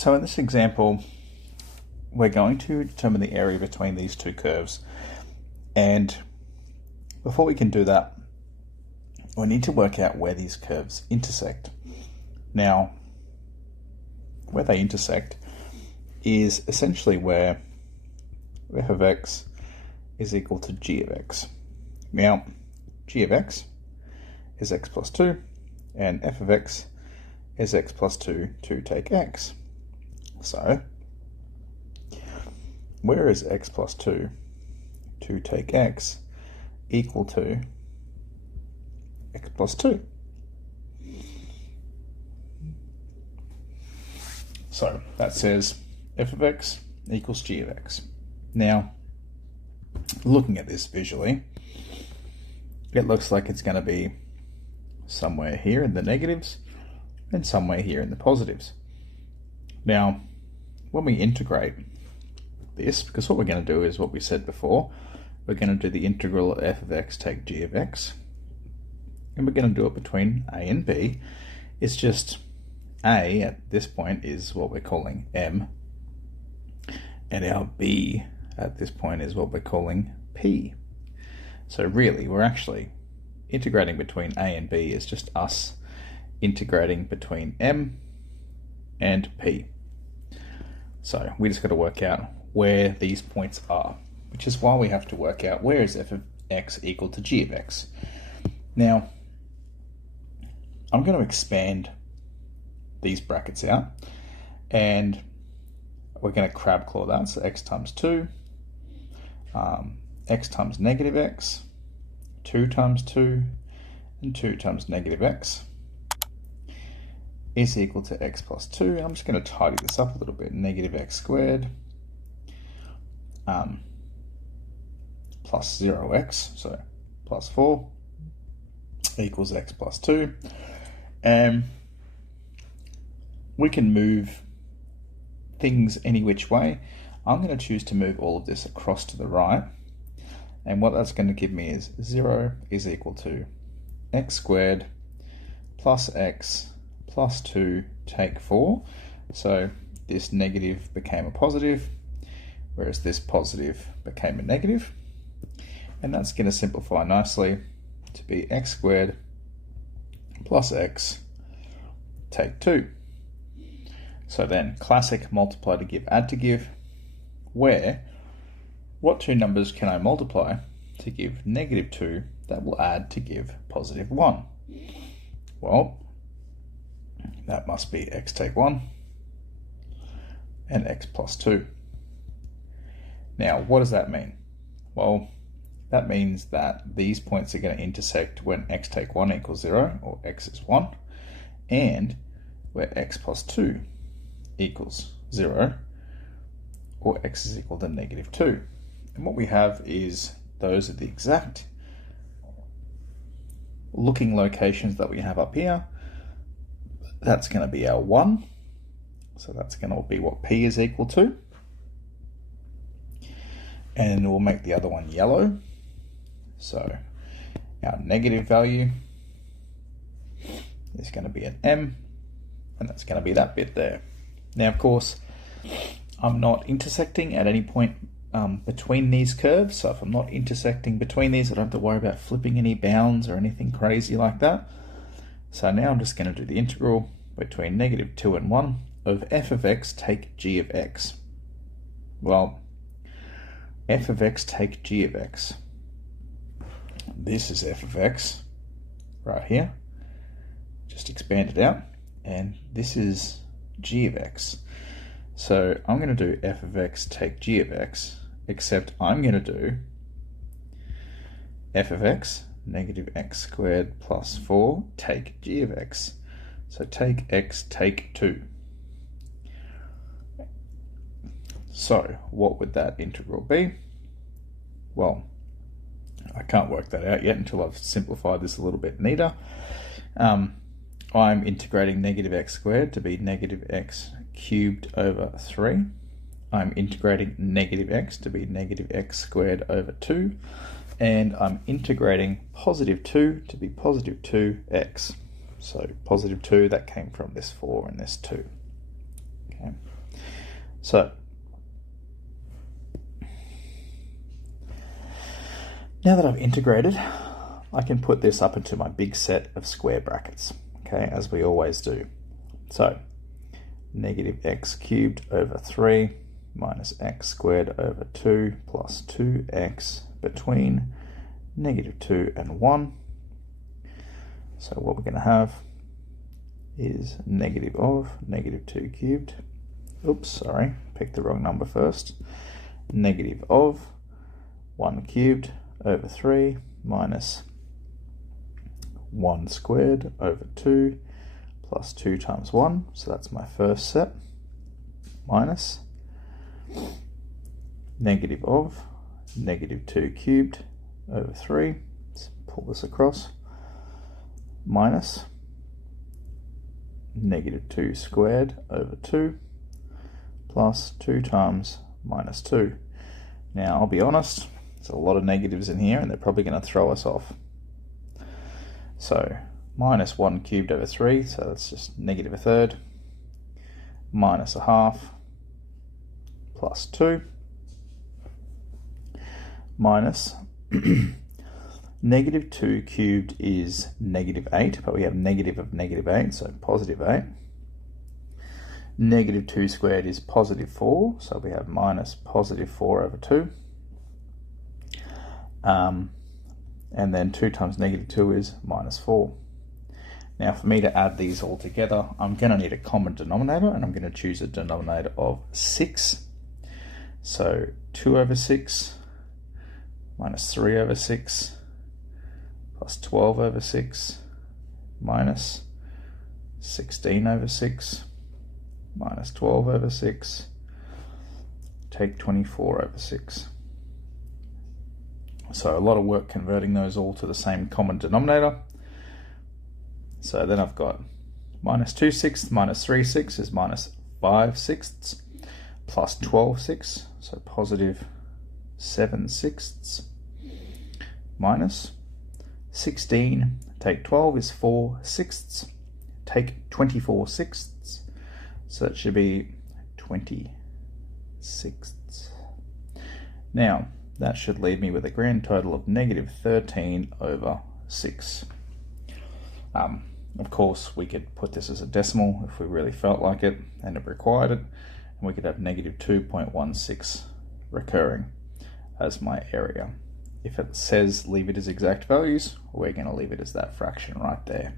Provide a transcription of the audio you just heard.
So in this example, we're going to determine the area between these two curves. And before we can do that, we need to work out where these curves intersect. Now, where they intersect is essentially where f of x is equal to g of x. Now, g of x is x plus 2, and f of x is x plus 2 to take x. So, where is x plus 2 to take x equal to x plus 2? So that says f of x equals g of x. Now, looking at this visually, it looks like it's going to be somewhere here in the negatives and somewhere here in the positives. Now, when we integrate this, because what we're going to do is what we said before, we're going to do the integral of f of x take g of x, and we're going to do it between a and b. It's just a at this point is what we're calling m, and our b at this point is what we're calling p. So really, we're actually integrating between a and b is just us integrating between m and p. So we just got to work out where these points are, which is why we have to work out where is f of x equal to g of x. Now, I'm going to expand these brackets out, and we're going to crab claw that. So x times 2, x times negative x, 2 times 2, and 2 times negative x is equal to x plus 2. And I'm just going to tidy this up a little bit. Negative x squared plus 0x, so plus 4, equals x plus 2. And we can move things any which way. I'm going to choose to move all of this across to the right. And what that's going to give me is 0 is equal to x squared plus x plus 2 take 4. So this negative became a positive, whereas this positive became a negative. And that's going to simplify nicely to be x squared plus x take 2. So then, classic multiply to give, add to give, where what two numbers can I multiply to give negative 2 that will add to give positive 1? Well, that must be x take 1 and x plus 2. Now, what does that mean? Well, that means that these points are going to intersect when x take 1 equals 0, or x is 1, and where x plus 2 equals 0, or x is equal to negative 2. And what we have is those are the exact looking locations that we have up here. That's going to be our 1, so that's going to be what p is equal to. And we'll make the other one yellow. So our negative value is going to be an m, and that's going to be that bit there. Now, of course, I'm not intersecting at any point between these curves, so if I'm not intersecting between these, I don't have to worry about flipping any bounds or anything crazy like that. So now I'm just going to do the integral between negative 2 and 1 of f of x take g of x. Well, f of x take g of x. This is f of x right here. Just expand it out, and this is g of x. So I'm going to do f of x take g of x, except I'm going to do f of x, negative x squared plus 4, take g of x. So take x, take 2. So what would that integral be? Well, I can't work that out yet until I've simplified this a little bit neater. I'm integrating negative x squared to be negative x cubed over 3. I'm integrating negative x to be negative x squared over 2. And I'm integrating positive 2 to be positive 2x. So positive 2, that came from this 4 and this 2. Okay. So now that I've integrated, I can put this up into my big set of square brackets, okay, as we always do. So negative x cubed over 3 minus x squared over 2 plus 2x between negative 2 and 1. So what we're going to have is negative of negative 2 cubed. Oops, sorry, picked the wrong number first. Negative of 1 cubed over 3 minus 1 squared over 2 plus 2 times 1. So that's my first set. Minus negative of negative 2 cubed over 3. Let's pull this across. Minus negative 2 squared over 2 plus 2 times minus 2. Now, I'll be honest, there's a lot of negatives in here and they're probably going to throw us off. So, minus 1 cubed over 3, so that's just negative a third, minus a half, plus 2, minus negative 2 cubed is negative 8, but we have negative of negative 8, so positive 8. Negative 2 squared is positive 4, so we have minus positive 4 over 2. And then 2 times negative 2 is minus 4. Now for me to add these all together, I'm going to need a common denominator, and I'm going to choose a denominator of 6. So 2 over 6 minus 3 over 6 plus 12 over 6 minus 16 over 6 minus 12 over 6, take 24 over 6. So a lot of work converting those all to the same common denominator. So then I've got minus 2 sixths minus 3 sixths is minus 5 sixths plus 12 sixths, so positive 7 sixths minus 16, take 12 is 4 sixths, take 24 sixths, so that should be 20 sixths. Now, that should leave me with a grand total of negative 13 over 6. Of course, we could put this as a decimal if we really felt like it and it required it, and we could have negative 2.16 recurring as my area. If it says leave it as exact values, we're going to leave it as that fraction right there.